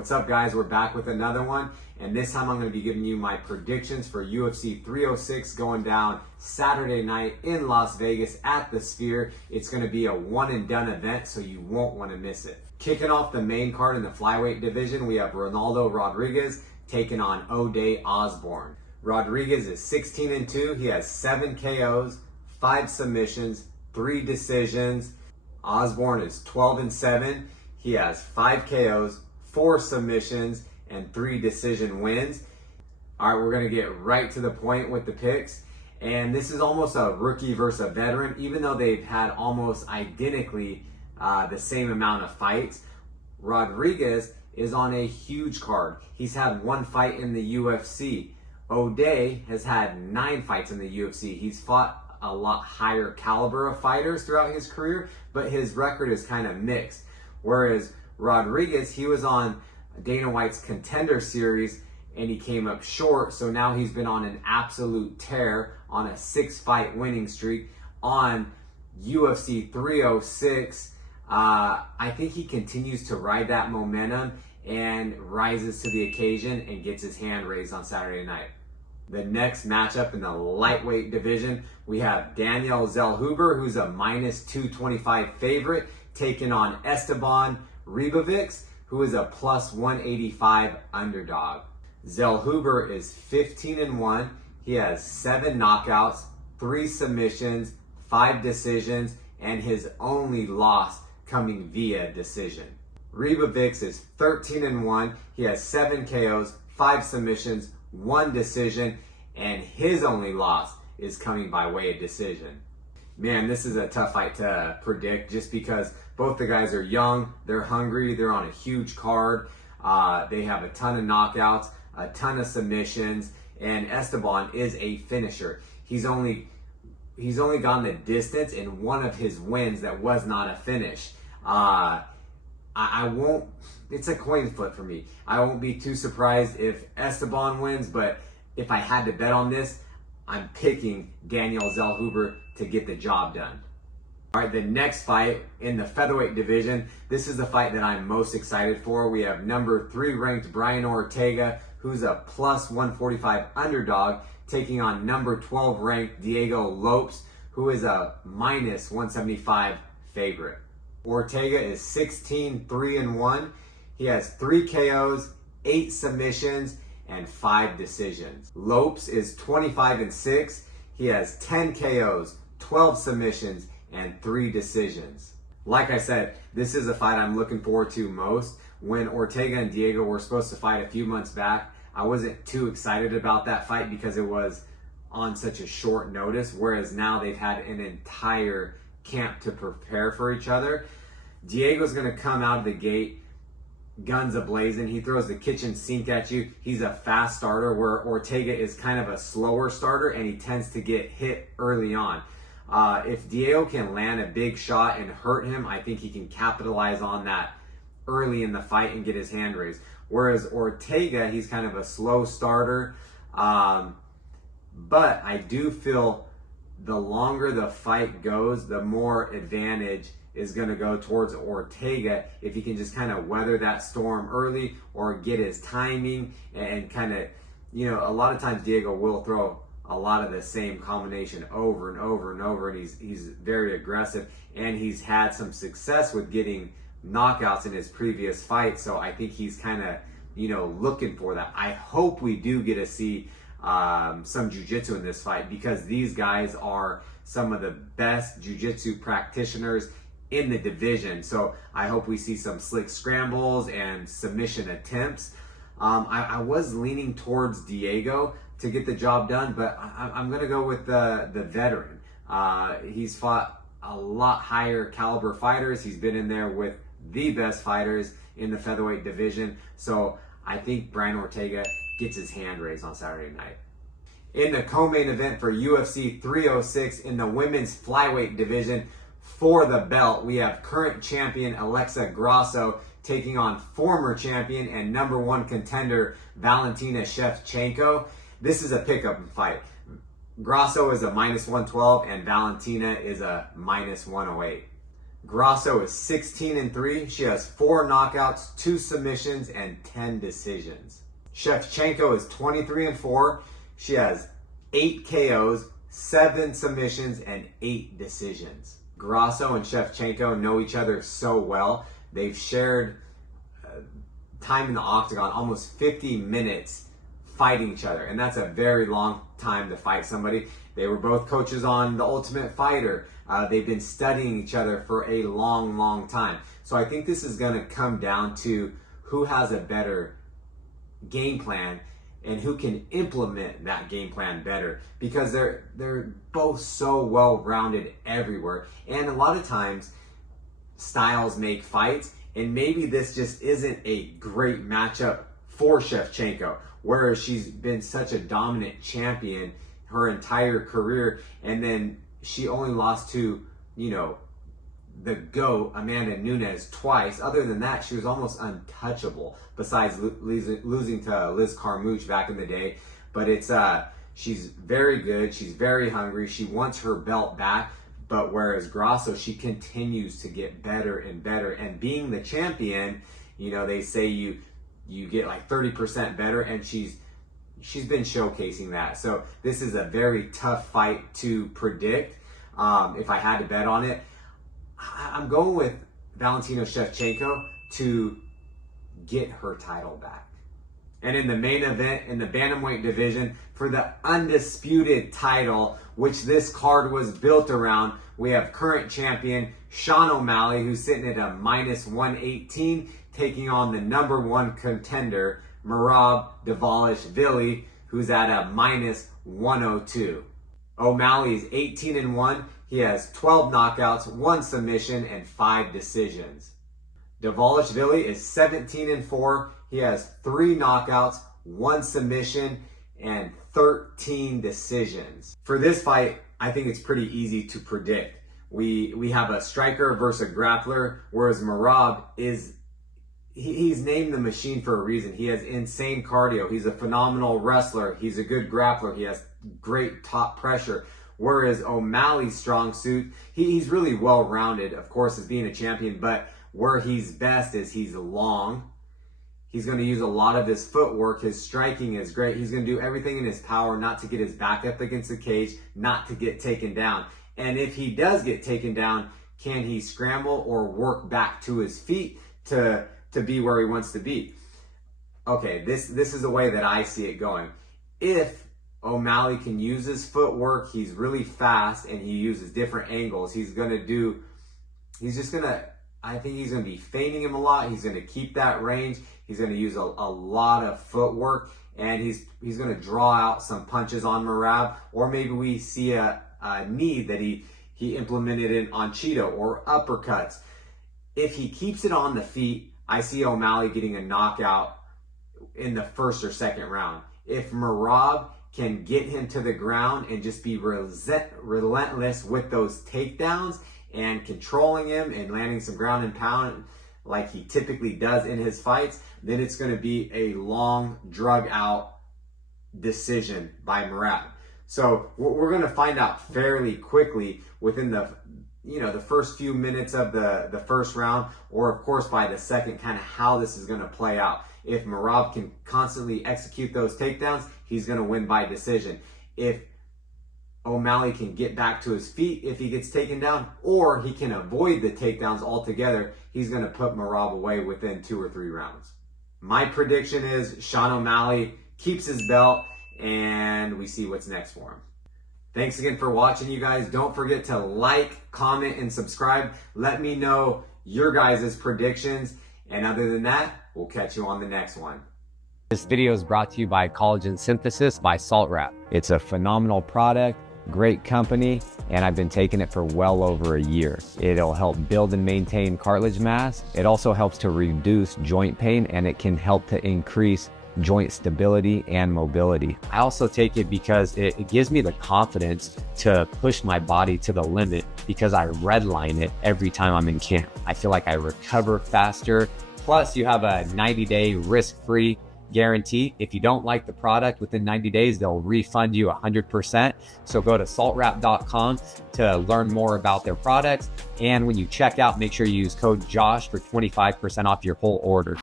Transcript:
What's up, guys? We're back with another one, and this time I'm going to be giving you my predictions for UFC 306 going down Saturday night in Las Vegas at the Sphere. It's going to be a one and done event, so you won't want to miss it. Kicking off the main card in the flyweight division, we have Ronaldo Rodriguez taking on Ode Osborne. Rodriguez is 16-2. He has 7 KOs, 5 submissions, 3 decisions. Osborne is 12-7. He has 5 KOs, 4 submissions, and 3 decision wins. All right, we're going to get right to the point with the picks. And this is almost a rookie versus a veteran, even though they've had almost identically the same amount of fights. Rodriguez is on a huge card. He's had 1 fight in the UFC. Ode has had 9 fights in the UFC. He's fought a lot higher caliber of fighters throughout his career, but his record is kind of mixed. Whereas Rodriguez, he was on Dana White's Contender Series and he came up short, so now he's been on an absolute tear on a 6-fight winning streak on UFC 306. I think he continues to ride that momentum and rises to the occasion and gets his hand raised on Saturday night. The next matchup in the lightweight division, we have Daniellezel Hoover, who's a -225 favorite, taking on Estabon who is a +185 underdog. Zel Hoover is 15-1. He has 7 knockouts, 3 submissions, 5 decisions, and his only loss coming via decision. Ribovics is 13-1. He has 7 KOs, 5 submissions, 1 decision, and his only loss is coming by way of decision. Man, this is a tough fight to predict just because both the guys are young, they're hungry, they're on a huge card. They have a ton of knockouts, a ton of submissions, and Estabon is a finisher. He's only gone the distance in one of his wins that was not a finish. I won't, it's a coin flip for me. I won't be too surprised if Estabon wins, but if I had to bet on this, I'm picking Daniellezel Hoover to get the job done. All right, the next fight in the featherweight division, this is the fight that I'm most excited for. We have number 3 ranked Brian Ortega, who's a +145 underdog, taking on number 12 ranked Diego Lopes, who is a -175 favorite. Ortega is 16-3-1. He has 3 KOs, 8 submissions, and 5 decisions. Lopes is 25-6. He has 10 KOs, 12 submissions, and 3 decisions. Like I said, this is a fight I'm looking forward to most. When Ortega and Diego were supposed to fight a few months back, I wasn't too excited about that fight because it was on such a short notice, whereas now they've had an entire camp to prepare for each other. Diego's gonna come out of the gate guns a-blazing. He throws the kitchen sink at you. He's a fast starter, where Ortega is kind of a slower starter and he tends to get hit early on. If Diego can land a big shot and hurt him, I think he can capitalize on that early in the fight and get his hand raised. Whereas Ortega, he's kind of a slow starter. But I do feel the longer the fight goes, the more advantage is going to go towards Ortega if he can just kind of weather that storm early or get his timing and kind of, you know, a lot of times Diego will throw a lot of the same combination over and over and over, and he's very aggressive, and he's had some success with getting knockouts in his previous fights, so I think he's kind of, you know, looking for that. I hope we do get to see some jiu-jitsu in this fight, because these guys are some of the best jiu-jitsu practitioners in the division. So I hope we see some slick scrambles and submission attempts. I was leaning towards Diego to get the job done, but I'm going to go with the veteran. He's fought a lot higher caliber fighters. He's been in there with the best fighters in the featherweight division. So I think Brian Ortega gets his hand raised on Saturday night. In the co-main event for UFC 306 in the women's flyweight division, for the belt, we have current champion Alexa Grasso taking on former champion and number 1 contender Valentina Shevchenko. This is a pickup fight. Grasso is a -112 and Valentina is a -108. Grasso is 16-3. She has 4 knockouts, 2 submissions, and 10 decisions. Shevchenko is 23-4. She has 8 KOs, 7 submissions, and 8 decisions. Grasso and Shevchenko know each other so well. They've shared time in the octagon, almost 50 minutes fighting each other. And that's a very long time to fight somebody. They were both coaches on The Ultimate Fighter. They've been studying each other for a long, long time. So I think this is going to come down to who has a better game plan and who can implement that game plan better, because they're both so well-rounded everywhere. And a lot of times styles make fights, and maybe this just isn't a great matchup for Shevchenko, whereas she's been such a dominant champion her entire career, and then she only lost to, you know, the GOAT, Amanda Nunes, twice. Other than that, she was almost untouchable, besides losing to Liz Carmouche back in the day. But it's she's very good, she's very hungry, she wants her belt back. But whereas Grasso, she continues to get better and better. And being the champion, you know, they say you get like 30% better, and she's been showcasing that. So this is a very tough fight to predict. If I had to bet on it, I'm going with Valentina Shevchenko to get her title back. And in the main event, in the bantamweight division, for the undisputed title, which this card was built around, we have current champion Sean O'Malley, who's sitting at a -118, taking on the #1 contender, Dvalishvili, who's at a -102. O'Malley is 18-1. He has 12 knockouts, 1 submission, and 5 decisions. Dvalishvili is 17-4. He has 3 knockouts, 1 submission, and 13 decisions. For this fight, I think it's pretty easy to predict. We have a striker versus a grappler, whereas Merab is, he's named the machine for a reason. He has insane cardio. He's a phenomenal wrestler. He's a good grappler. He has great top pressure. Whereas O'Malley's strong suit, he's really well-rounded, of course, as being a champion, but where he's best is he's long. He's going to use a lot of his footwork. His striking is great. He's going to do everything in his power not to get his back up against the cage, not to get taken down. And if he does get taken down, can he scramble or work back to his feet to be where he wants to be? Okay, this is the way that I see it going. If O'Malley can use his footwork, he's really fast, and he uses different angles, I think he's going to be feinting him a lot. He's going to keep that range. He's going to use a lot of footwork, and he's going to draw out some punches on Merab, or maybe we see a knee that he implemented in on Cheeto, or uppercuts. If he keeps it on the feet, I see O'Malley getting a knockout in the 1st or 2nd round. If Merab can get him to the ground and just be relentless with those takedowns and controlling him and landing some ground and pound like he typically does in his fights, then it's going to be a long, drug-out decision by Merab. So we're going to find out fairly quickly within the first few minutes of the 1st round, or of course by the 2nd, kind of how this is going to play out. If Merab can constantly execute those takedowns, he's going to win by decision. If O'Malley can get back to his feet if he gets taken down, or he can avoid the takedowns altogether, he's going to put Merab away within 2 or 3 rounds. My prediction is Sean O'Malley keeps his belt, and we see what's next for him. Thanks again for watching, you guys. Don't forget to like, comment, and subscribe. Let me know your guys' predictions. And other than that, we'll catch you on the next one. This video is brought to you by Collagen Synthesis by Salt Wrap. It's a phenomenal product, great company, and I've been taking it for well over a year. It'll help build and maintain cartilage mass. It also helps to reduce joint pain, and it can help to increase joint stability and mobility. I also take it because it gives me the confidence to push my body to the limit, because I redline it every time I'm in camp. I feel like I recover faster. Plus, you have a 90-day risk-free guarantee. If you don't like the product within 90 days, they'll refund you 100%. So go to saltwrap.com to learn more about their products. And when you check out, make sure you use code JOSH for 25% off your whole order.